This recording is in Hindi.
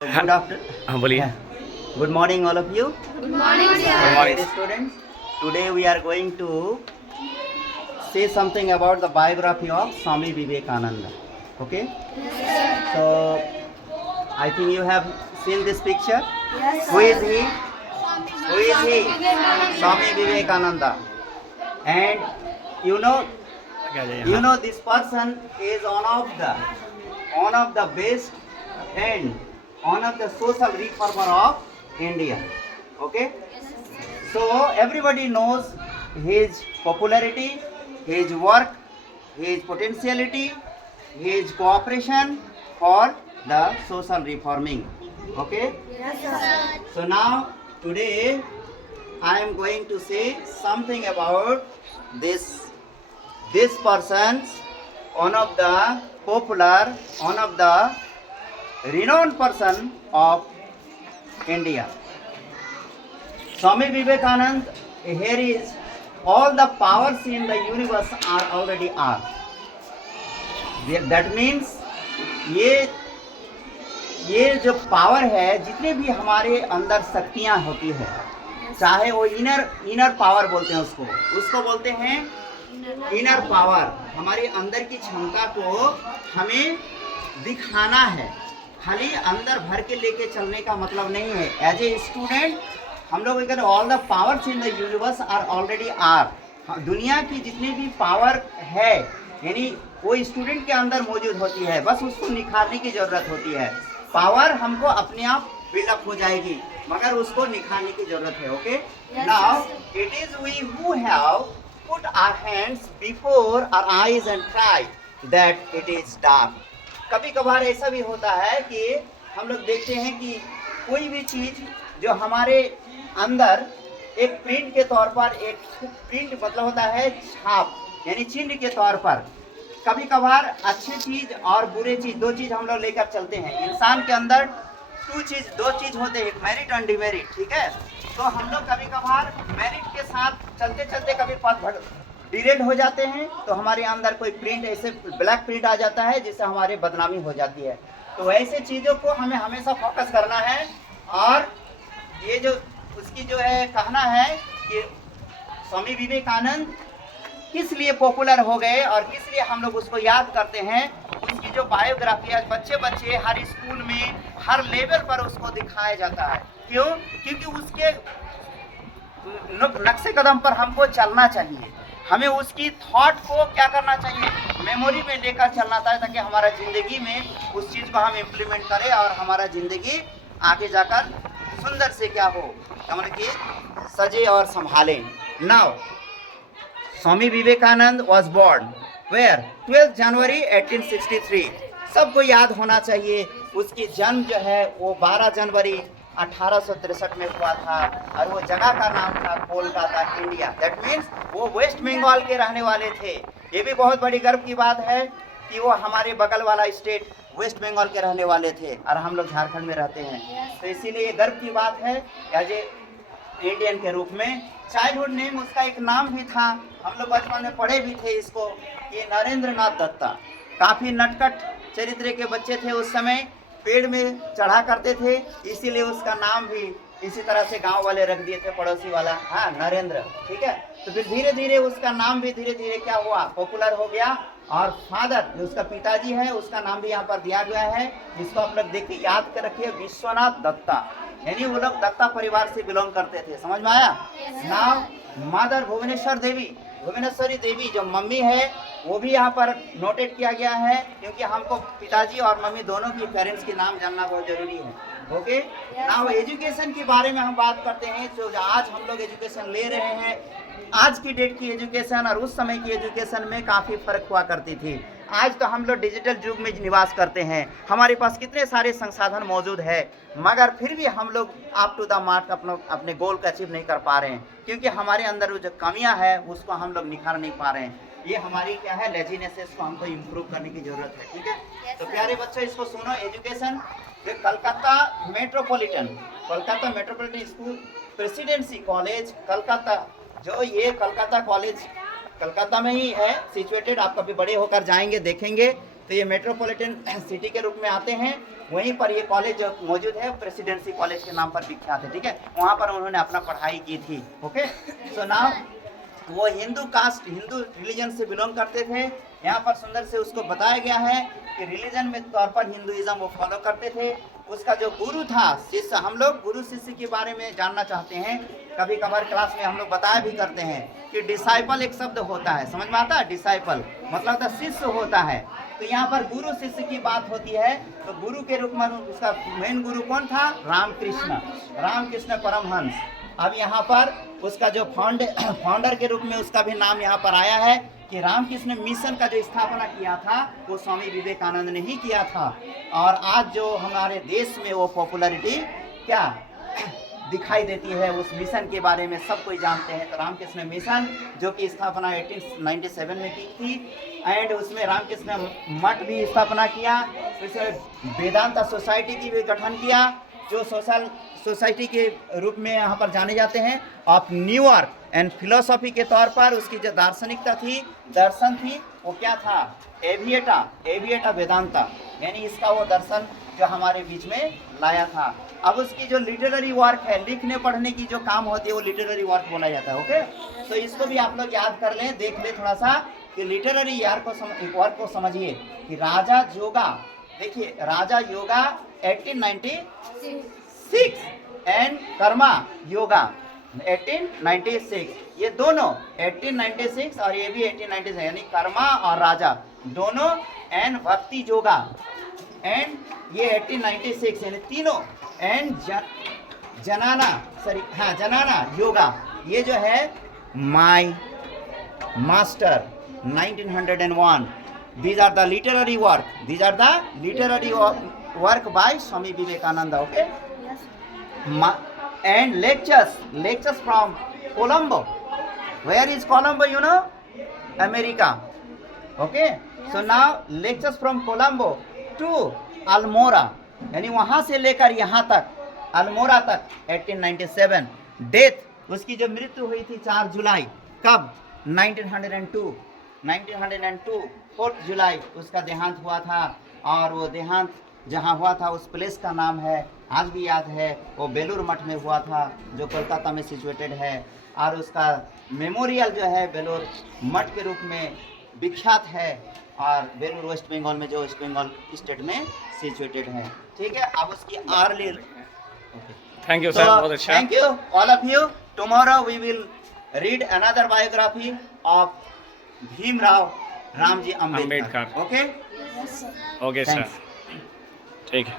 Good afternoon. हाँ बोलिए. Good morning, all of you. Good morning, sir. Good morning. Dear students. Today we are going to say something about the biography of Swami Vivekananda. Okay? Yes, So I think you have seen this picture. Yes, Who is he? Who is he? Vivekananda. Swami Vivekananda. And you know this person is one of the best and one of the social reformer of India. Okay? So everybody knows his popularity, his work, his potentiality, his cooperation for the social reforming. Okay? Yes, sir. So now today I am going to say something about this person's one of the popular, one of the renowned person of India. Swami Vivekananda, here is all the powers in the universe are already are. That means ये जो पावर है, जितने भी हमारे अंदर शक्तियां होती है, चाहे वो इनर पावर बोलते हैं उसको बोलते हैं इनर पावर. हमारे अंदर की क्षमता को हमें दिखाना है, खाली अंदर भर के लेके चलने का मतलब नहीं है. एज ए स्टूडेंट हम लोग अगर all the powers in the universe are already are, दुनिया की जितनी भी पावर है यानी वो स्टूडेंट के अंदर मौजूद होती है, बस उसको निखारने की जरूरत होती है. पावर हमको अपने आप बिल्डअप हो जाएगी, मगर उसको निखारने की जरूरत है. Okay, now it is we who have put our hands before our eyes and try that it is dark. कभी कभार ऐसा भी होता है कि हम लोग देखते हैं कि कोई भी चीज जो हमारे अंदर एक प्रिंट के तौर पर, एक प्रिंट मतलब होता है छाप यानी चिन्ह के तौर पर, कभी कभार अच्छी चीज और बुरे चीज दो चीज हम लोग लेकर चलते हैं. इंसान के अंदर दो चीज होते हैं, मेरिट और डिमेरिट. ठीक है, तो हम लोग कभी कभार मेरिट के साथ चलते चलते कभी पथ डिरेड हो जाते हैं, तो हमारे अंदर कोई प्रिंट ऐसे ब्लैक प्रिंट आ जाता है जिससे हमारे बदनामी हो जाती है. तो ऐसे चीज़ों को हमें हमेशा फोकस करना है. और ये जो उसकी जो है कहना है कि स्वामी विवेकानंद किस लिए पॉपुलर हो गए और किस लिए हम लोग उसको याद करते हैं, उसकी जो बायोग्राफी आज बच्चे हर स्कूल में हर लेवल पर उसको दिखाया जाता है. क्यों? क्योंकि उसके नक्शे कदम पर हमको चलना चाहिए. हमें उसकी थॉट को क्या करना चाहिए, मेमोरी में लेकर चलना चाहिए, ताकि हमारा ज़िंदगी में उस चीज़ को हम इम्प्लीमेंट करें और हमारा ज़िंदगी आगे जाकर सुंदर से क्या हो, मतलब कि सजे और संभालें. Now Swami Vivekananda was born where 12 January 1863. सबको याद होना चाहिए उसकी जन्म जो है वो 12 जनवरी 1863 में हुआ था और वो जगह का नाम था कोलकाता, इंडिया. दैट मीन्स वो वेस्ट बंगाल के रहने वाले थे. ये भी बहुत बड़ी गर्व की बात है कि वो हमारे बगल वाला स्टेट वेस्ट बंगाल के रहने वाले थे और हम लोग झारखंड में रहते हैं. तो इसीलिए ये गर्व की बात है एज ए इंडियन के रूप में. चाइल्डहुड नेम उसका एक नाम भी था, हम लोग बचपन में पढ़े भी थे इसको, ये नरेंद्र नाथ दत्ता. काफ़ी नटखट चरित्र के बच्चे थे उस समय, पेड़ में चढ़ा करते थे, इसीलिए उसका नाम भी इसी तरह से गांव वाले रख दिए थे, पड़ोसी वाला, हाँ नरेंद्र. ठीक है, तो फिर धीरे धीरे उसका नाम भी धीरे धीरे क्या हुआ, पॉपुलर हो गया. और फादर जो उसका पिताजी है उसका नाम भी यहाँ पर दिया गया है, जिसको आप लोग देख के याद कर रखिए, विश्वनाथ दत्ता. यानी वो लोग दत्ता परिवार से बिलोंग करते थे. समझ में आया? नाउ मदर भुवनेश्वरी देवी जो मम्मी है वो भी यहाँ पर नोटेड किया गया है, क्योंकि हमको पिताजी और मम्मी दोनों की पेरेंट्स के नाम जानना बहुत जरूरी है. ओके, नाउ एजुकेशन के बारे में हम बात करते हैं. तो आज हम लोग एजुकेशन ले रहे हैं, आज की डेट की एजुकेशन और उस समय की एजुकेशन में काफ़ी फ़र्क हुआ करती थी. आज तो हम लोग डिजिटल युग में निवास करते हैं, हमारे पास कितने सारे संसाधन मौजूद है, मगर फिर भी हम लोग अप टू द मार्क अपने गोल को अचीव नहीं कर पा रहे हैं, क्योंकि हमारे अंदर जो कमियां है उसको हम लोग निखार नहीं पा रहे हैं. ये हमारी क्या है, लेजीनेस, इसको हमको इम्प्रूव करने की ज़रूरत है. ठीक है, तो प्यारे बच्चों इसको सुनो. Education Calcutta metropolitan school, presidency college Calcutta, जो ये कलकत्ता कॉलेज कलकत्ता में ही है सिचुएटेड. आप कभी बड़े होकर जाएंगे देखेंगे तो ये मेट्रोपॉलिटन सिटी के रूप में आते हैं। वहीं पर ये कॉलेज जो मौजूद है प्रेसिडेंसी कॉलेज के नाम पर विख्यात है, ठीक है। वहाँ पर उन्होंने अपना पढ़ाई की थी। ओके, सो नाउ वो हिंदू कास्ट, हिंदू रिलीजन से बिलोंग करते थे। यहाँ पर सुंदर से उसको बताया गया है कि रिलीजन में तौर पर हिंदुइज्म वो फॉलो करते थे। उसका जो गुरु था, शिष्य, हम लोग गुरु शिष्य के बारे में जानना चाहते हैं। कभी कभार क्लास में हम लोग बताया भी करते हैं कि डिसाइपल एक शब्द होता है, समझ में आता है? डिसाइपल मतलब होता है शिष्य होता है। तो यहाँ पर गुरु शिष्य की बात होती है। तो गुरु के रूप में उसका मेन गुरु कौन था? रामकृष्ण परमहंस। अब यहाँ पर उसका जो फाउंडर के रूप में उसका भी नाम यहाँ पर आया है कि रामकृष्ण मिशन का जो स्थापना किया था वो स्वामी विवेकानंद ने ही किया था। और आज जो हमारे देश में वो पॉपुलैरिटी क्या दिखाई देती है, उस मिशन के बारे में सब कोई जानते हैं। तो रामकृष्ण मिशन जो कि स्थापना 1897 में की थी, एंड उसमें रामकृष्ण मठ भी स्थापना किया। उसमें वेदांता सोसाइटी की भी गठन किया, जो सोशल सोसाइटी के रूप में यहाँ पर जाने जाते हैं। ऑफ न्यूयॉर्क एंड फिलोसॉफी के तौर पर उसकी जो दार्शनिकता थी, दर्शन थी, वो क्या था? एविएटा वेदांता, यानी इसका वो दर्शन जो हमारे बीच में लाया था। अब उसकी जो लिटरेरी वर्क है, लिखने पढ़ने की जो काम होती है, वो लिटरेरी वर्क बोला जाता है। ओके, तो इसको भी आप लोग याद कर लें, देख लें थोड़ा सा कि लिटरेरी वर्क को समझिए कि राजा योगा, देखिए राजा योगा 1896 एंड कर्मा योगा 1896, ये दोनों 1896 और ये भी 1896, यानी कर्मा और राजा दोनों, एंड भक्ति योगा एंड ये 1896, यानी तीनों, एंड जनाना योगा, ये जो है my master 1901। These are the literary work. These are the literary work by Swami Vivekananda. Okay. And lectures from Colombo. Where is Colombo? You know, America. Okay. So now lectures from Colombo to Almora. यानी वहाँ से लेकर यहाँ तक, अल्मोरा तक 1897। डेथ, उसकी जो मृत्यु हुई थी 4 जुलाई, कब? 1902, 4 जुलाई उसका देहांत हुआ था। और वो देहांत जहाँ हुआ था उस प्लेस का नाम है, आज भी याद है, वो बेलूर मठ में हुआ था, जो कोलकाता में सिचुएटेड है। और उसका मेमोरियल जो है बेलूर मठ के रूप में विख्यात है, और बेलूर वेस्ट बंगाल में, जो वेस्ट बंगाल स्टेट में सिचुएटेड है। ठीक है, अब उसकी अर्ली थैंक यू सर, बहुत अच्छा। Thank you all of you. Tomorrow we will read another biography of Bhimrao Ramji Ambedkar. Okay sir, ठीक है।